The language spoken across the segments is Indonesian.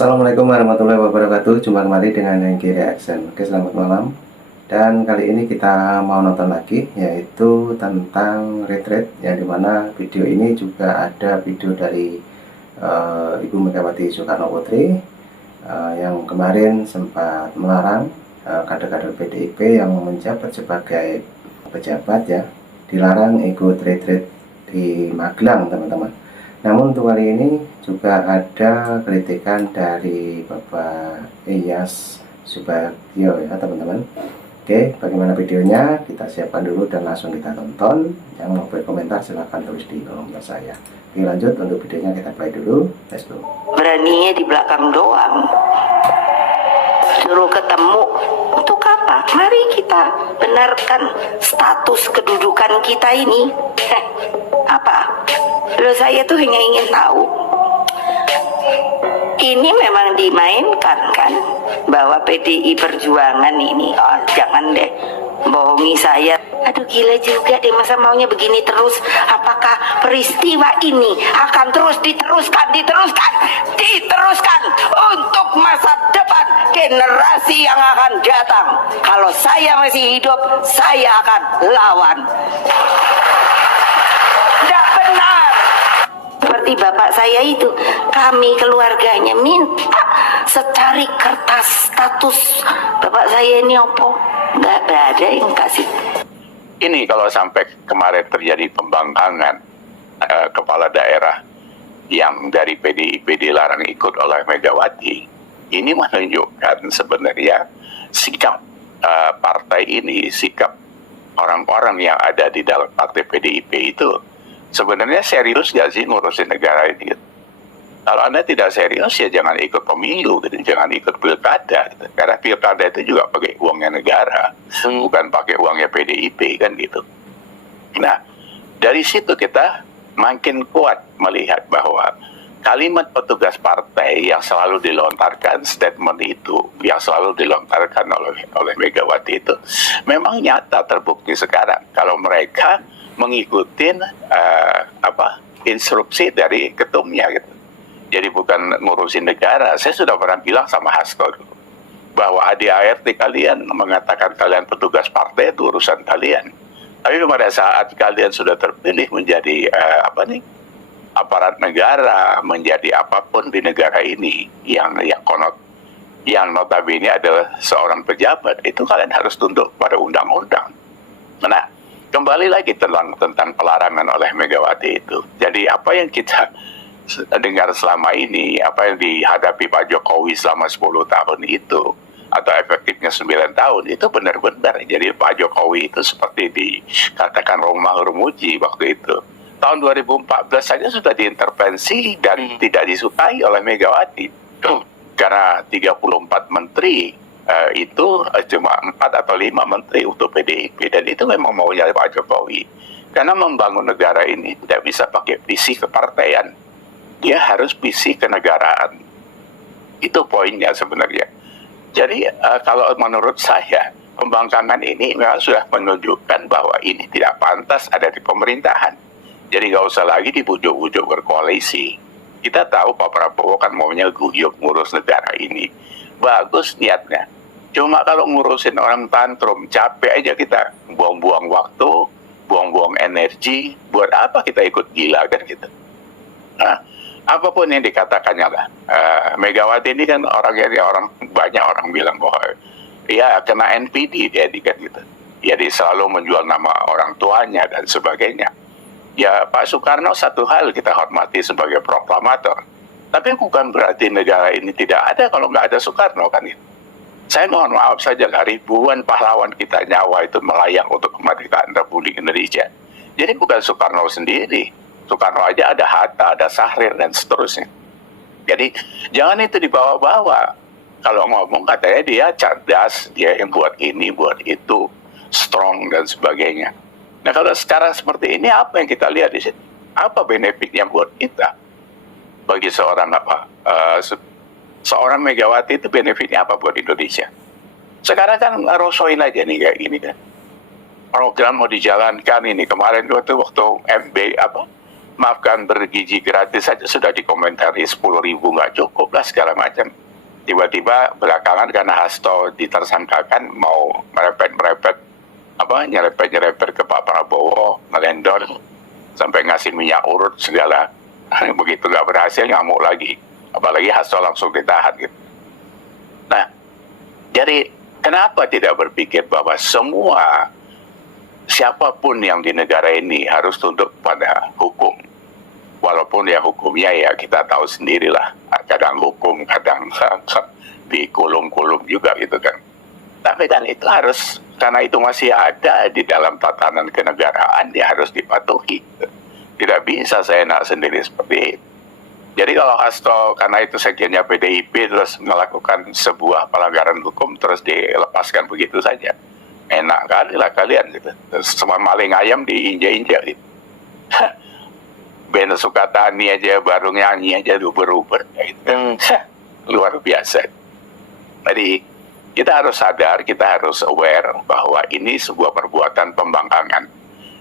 Assalamualaikum warahmatullahi wabarakatuh. Jumpa kembali dengan Hengki Reaction. Oke, selamat malam. Dan kali ini kita mau nonton lagi, yaitu tentang retreat, yang dimana video ini juga ada video dari Ibu Megawati Soekarno Putri yang kemarin sempat melarang kader-kader PDIP yang menjabat sebagai pejabat ya, dilarang ikut retreat di Magelang, teman-teman. Namun untuk kali ini juga ada kritikan dari Bapak Iyas Subagio ya, teman-teman. Oke, bagaimana videonya? Kita siapkan dulu dan langsung kita tonton. Yang mau berkomentar silahkan tulis di kolom komentar saya. Oke, lanjut untuk videonya, kita play dulu. Let's go. Beraninya di belakang doang, suruh ketemu untuk apa? Mari kita benarkan status kedudukan kita ini. Apa? Loh, saya tuh hanya ingin tahu, ini memang dimainkan kan, bahwa PDI Perjuangan ini, oh jangan deh bohongi saya. Aduh, gila juga deh, masa maunya begini terus? Apakah peristiwa ini akan terus diteruskan untuk masa depan generasi yang akan datang? Kalau saya masih hidup, saya akan lawan. Tidak benar. Seperti bapak saya itu, kami keluarganya minta secari kertas status bapak saya ini opo, nggak ada yang kasih. Ini kalau sampai kemarin terjadi pembangkangan kepala daerah yang dari PDIP dilarang ikut oleh Megawati, ini menunjukkan sebenarnya sikap partai ini, sikap orang-orang yang ada di dalam partai PDIP itu sebenarnya serius gak sih ngurusin negara ini? Kalau Anda tidak serius ya jangan ikut pemilu, gitu. Jangan ikut pilkada, gitu. Karena pilkada itu juga pakai uangnya negara, bukan pakai uangnya PDIP kan gitu. Nah, dari situ kita makin kuat melihat bahwa kalimat petugas partai yang selalu dilontarkan, statement itu yang selalu dilontarkan oleh Megawati itu memang nyata terbukti sekarang kalau mereka mengikuti instruksi dari ketumnya gitu. Jadi bukan ngurusin negara. Saya sudah pernah bilang sama Hasto dulu, bahwa ADART kalian mengatakan kalian petugas partai itu urusan kalian. Tapi pada saat kalian sudah terpilih menjadi aparat negara, menjadi apapun di negara ini yang notabene adalah seorang pejabat, itu kalian harus tunduk pada undang-undang. Nah, kembali lagi tentang pelarangan oleh Megawati itu. Jadi apa yang kita dengar selama ini, apa yang dihadapi Pak Jokowi selama 10 tahun itu, atau efektifnya 9 tahun, itu benar-benar. Jadi Pak Jokowi itu seperti dikatakan Romah Hurmuji waktu itu. Tahun 2014 saja sudah diintervensi dan tidak disukai oleh Megawati. Karena 34 menteri itu cuma 4 atau 5 menteri untuk PDIP, dan itu memang maunya Pak Jokowi. Karena membangun negara ini tidak bisa pakai visi kepartaian, dia harus visi kenegaraan. Itu poinnya sebenarnya. Jadi kalau menurut saya pembangkangan ini memang sudah menunjukkan bahwa ini tidak pantas ada di pemerintahan. Jadi nggak usah lagi dibujuk-bujuk berkoalisi. Kita tahu Pak Prabowo kan maunya guyup ngurus negara ini. Bagus niatnya. Cuma kalau ngurusin orang tantrum, capek aja kita. Buang-buang waktu, buang-buang energi. Buat apa kita ikut gila kan gitu. Nah, apapun yang dikatakannya lah. Megawati ini kan banyak orang bilang bahwa ya kena NPD dia kan gitu. Dia selalu menjual nama orang tuanya dan sebagainya. Ya Pak Soekarno satu hal kita hormati sebagai proklamator. Tapi bukan berarti negara ini tidak ada kalau nggak ada Soekarno kan gitu. Saya mohon maaf saja lah, ribuan pahlawan kita nyawa itu melayang untuk kemerdekaan Republik Indonesia. Jadi bukan Soekarno sendiri. Soekarno aja ada Hatta, ada Sahrir dan seterusnya. Jadi jangan itu dibawa-bawa. Kalau ngomong katanya dia cerdas, dia yang buat ini, buat itu, strong dan sebagainya. Nah kalau sekarang seperti ini apa yang kita lihat di sini? Apa benefitnya buat kita? Bagi seorang seorang Megawati itu benefitnya apa buat Indonesia? Sekarang kan rosoin aja nih kayak gini kan. Program mau dijalankan ini kemarin waktu maafkan bergizi gratis saja sudah dikomentari 10.000 nggak cukup lah segala macam. Tiba-tiba belakangan karena Hasto ditersangkakan mau merepet-merepet nyerepet-nyerepet ke Pak Prabowo, ngelendor sampai ngasih minyak urut segala. Begitu nggak berhasil ngamuk lagi, apalagi Hasto langsung ditahan gitu. Nah, jadi kenapa tidak berpikir bahwa semua siapapun yang di negara ini harus tunduk pada hukum? Walaupun ya hukumnya ya kita tahu sendirilah, kadang hukum, kadang dikulum-kulum juga gitu kan. Tapi kan itu harus, karena itu masih ada di dalam tatanan kenegaraan, dia harus dipatuhi. Tidak bisa seenak sendiri seperti itu. Jadi kalau Hasto, karena itu sekjennya PDIP, terus melakukan sebuah pelanggaran hukum, terus dilepaskan begitu saja. Enak kali lah kalian gitu. Terus semua maling ayam diinjak-injak gitu. Ben Sukatani aja baru nyanyi aja uber-uber gitu. Luar biasa. Jadi kita harus sadar, kita harus aware bahwa ini sebuah perbuatan pembangkangan.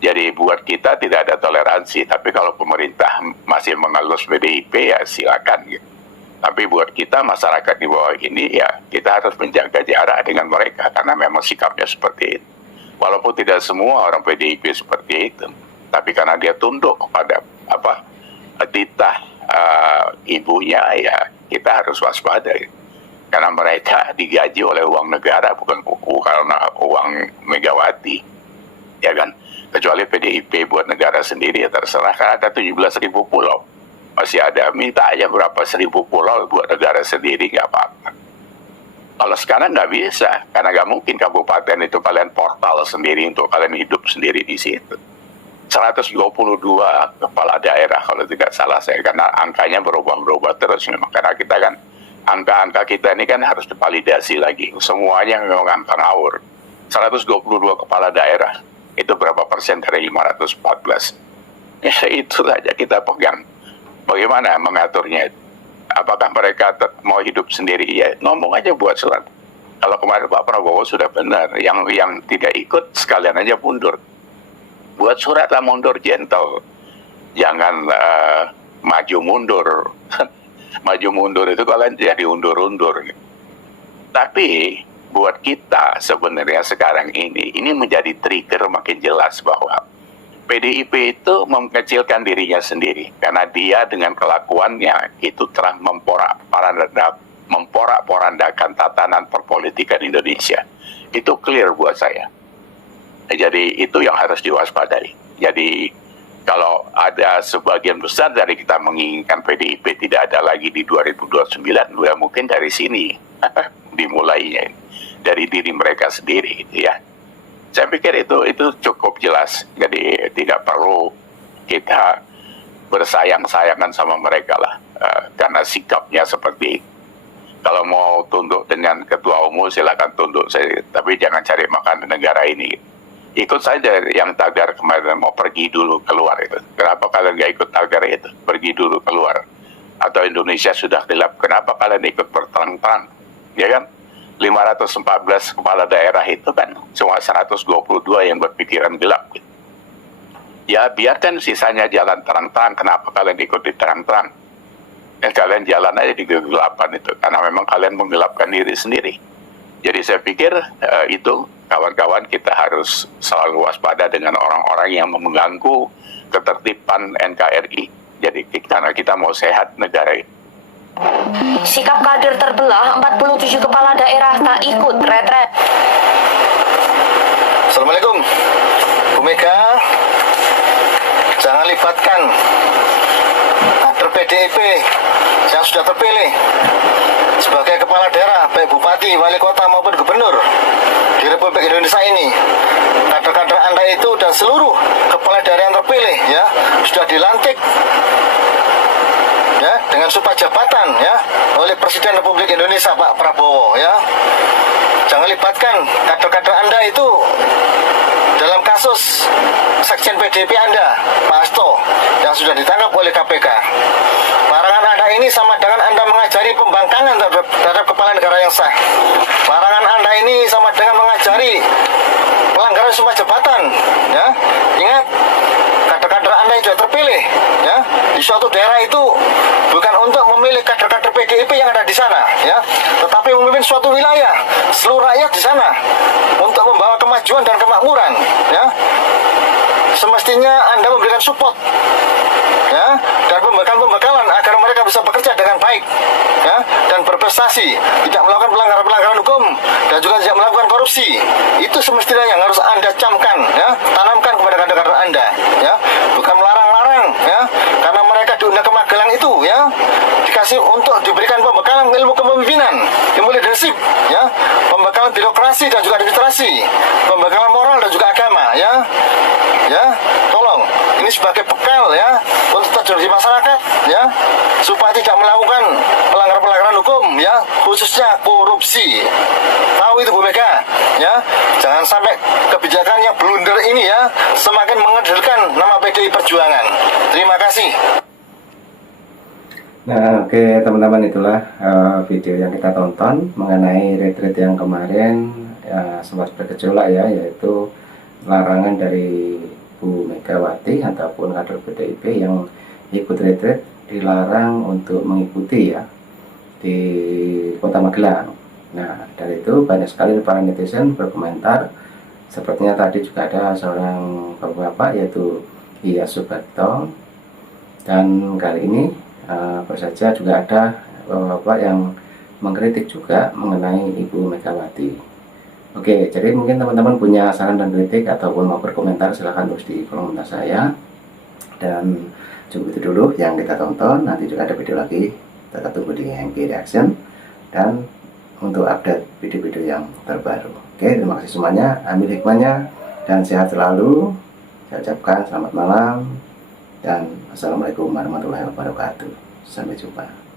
Jadi buat kita tidak ada toleransi, tapi kalau pemerintah masih mengelus PDIP ya silakan gitu. Tapi buat kita masyarakat di bawah ini ya kita harus menjaga jarak dengan mereka karena memang sikapnya seperti itu. Walaupun tidak semua orang PDIP seperti itu, tapi karena dia tunduk kepada titah ibunya ya kita harus waspada gitu. Karena mereka digaji oleh uang negara bukan karena uang Megawati, ya kan? Kecuali PDIP buat negara sendiri ya terserah, karena ada 17.000 pulau. Masih ada, minta aja berapa 1.000 pulau buat negara sendiri, nggak apa-apa. Kalau sekarang nggak bisa, karena nggak mungkin kabupaten itu kalian portal sendiri untuk kalian hidup sendiri di situ. 122 kepala daerah kalau tidak salah saya, karena angkanya berubah-ubah terus memang. Karena kita kan, angka-angka kita ini kan harus divalidasi lagi. Semuanya memang angka ngawur. 122 kepala daerah, itu berapa persen dari 514? Ya itu saja kita pegang. Bagaimana mengaturnya? Apakah mereka mau hidup sendiri? Ya ngomong aja buat surat. Kalau kemarin Pak Prabowo sudah benar, yang tidak ikut sekalian aja mundur. Buat surat lah mundur, gentle. Jangan maju mundur. Maju mundur itu kalian jadi undur-undur. Tapi buat kita sebenarnya sekarang ini menjadi trigger makin jelas bahwa PDIP itu mengecilkan dirinya sendiri. Karena dia dengan kelakuannya itu telah memporak-porandakan tatanan perpolitikan Indonesia. Itu clear buat saya. Jadi itu yang harus diwaspadai. Jadi kalau ada sebagian besar dari kita menginginkan PDIP tidak ada lagi di 2029, ya mungkin dari sini dimulainya, dari diri mereka sendiri, ya. Saya pikir itu cukup jelas. Jadi tidak perlu kita bersayang-sayangan sama mereka lah, karena sikapnya seperti itu. Kalau mau tunduk dengan ketua umum silakan tunduk, tapi jangan cari makan di negara ini. Ikut saja yang tagar kemarin mau pergi dulu keluar itu. Kenapa kalian nggak ikut tagar itu? Pergi dulu keluar. Atau Indonesia sudah gelap, kenapa kalian ikut berterang-terang? Ya kan? 514 kepala daerah itu kan cuma 122 yang berpikiran gelap. Ya biarkan sisanya jalan terang-terang, kenapa kalian ikut di terang-terang? Kalian jalan aja di kegelapan itu, karena memang kalian menggelapkan diri sendiri. Jadi saya pikir itu kawan-kawan kita harus selalu waspada dengan orang-orang yang mengganggu ketertiban NKRI. Jadi karena kita mau sehat negara ini. Sikap kader terbelah, 47 kepala daerah tak ikut retret. Assalamualaikum, Bu Mega. Jangan libatkan kader PDIP yang sudah terpilih sebagai kepala daerah, baik bupati, wali kota maupun gubernur di Republik Indonesia ini. Kader-kader Anda itu dan seluruh kepala daerah yang terpilih ya sudah dilantik ya dengan sumpah jabatan ya oleh Presiden Republik Indonesia Pak Prabowo ya. Jangan libatkan kader-kader Anda itu dalam kasus sekjen PDIP Anda, Pak Hasto, yang sudah ditangkap oleh KPK. Larangan Anda ini sama dengan Anda mengajari pembangkangan terhadap kepala negara yang sah. Larangan Anda ini sama dengan mengajari pelanggaran sumpah jabatan. Ya, ingat, kader-kader Anda yang sudah terpilih di suatu daerah itu bukan untuk memilih kader-kader PDIP yang ada di sana, ya, tetapi memimpin suatu wilayah, seluruh rakyat di sana untuk membawa kemajuan dan kemakmuran, ya. Semestinya Anda memberikan support, ya, dan pembekalan agar mereka bisa bekerja dengan baik, ya, dan berprestasi, tidak melakukan pelanggaran hukum dan juga tidak melakukan korupsi. Itu semestinya yang harus Anda camkan, ya, tanamkan kepada kader-kader Anda, ya, bukan melarang-larang, ya, karena mereka diundang ke Magelang itu, ya, dikasih untuk diberikan pembekalan ilmu kepemimpinan, ilmu leadership, ya, pembekalan birokrasi dan juga administrasi, pembekalan moral dan juga agama, ya. Ya, tolong ini sebagai bekal, ya, untuk terjun di masyarakat, ya, supaya tidak melakukan pelanggaran hukum, ya, khususnya korupsi. Tahu itu Bu Mega, ya, jangan sampai kebijakan yang blunder ini, ya, semakin mengecilkan nama PDI Perjuangan. Terima kasih. Nah, oke teman-teman, itulah video yang kita tonton mengenai retreat yang kemarin sempat bergejolak, ya, yaitu larangan dari Bu Megawati ataupun kader PDIP yang ikut retreat dilarang untuk mengikuti, ya, di Kota Magelang. Nah, dari itu banyak sekali para netizen berkomentar. Sepertinya tadi juga ada seorang bapak yaitu Iya Subarto, dan kali ini baru saja juga ada bapak yang mengkritik juga mengenai Ibu Megawati. Oke, jadi mungkin teman-teman punya saran dan kritik ataupun mau berkomentar, silahkan tulis di kolom komentar saya. Dan cukup itu dulu yang kita tonton, nanti juga ada video lagi, tetap tunggu di Hengki Reaction dan untuk update video-video yang terbaru. Oke, terima kasih semuanya, ambil hikmahnya dan sehat selalu. Saya ucapkan selamat malam dan Assalamualaikum warahmatullahi wabarakatuh. Sampai jumpa.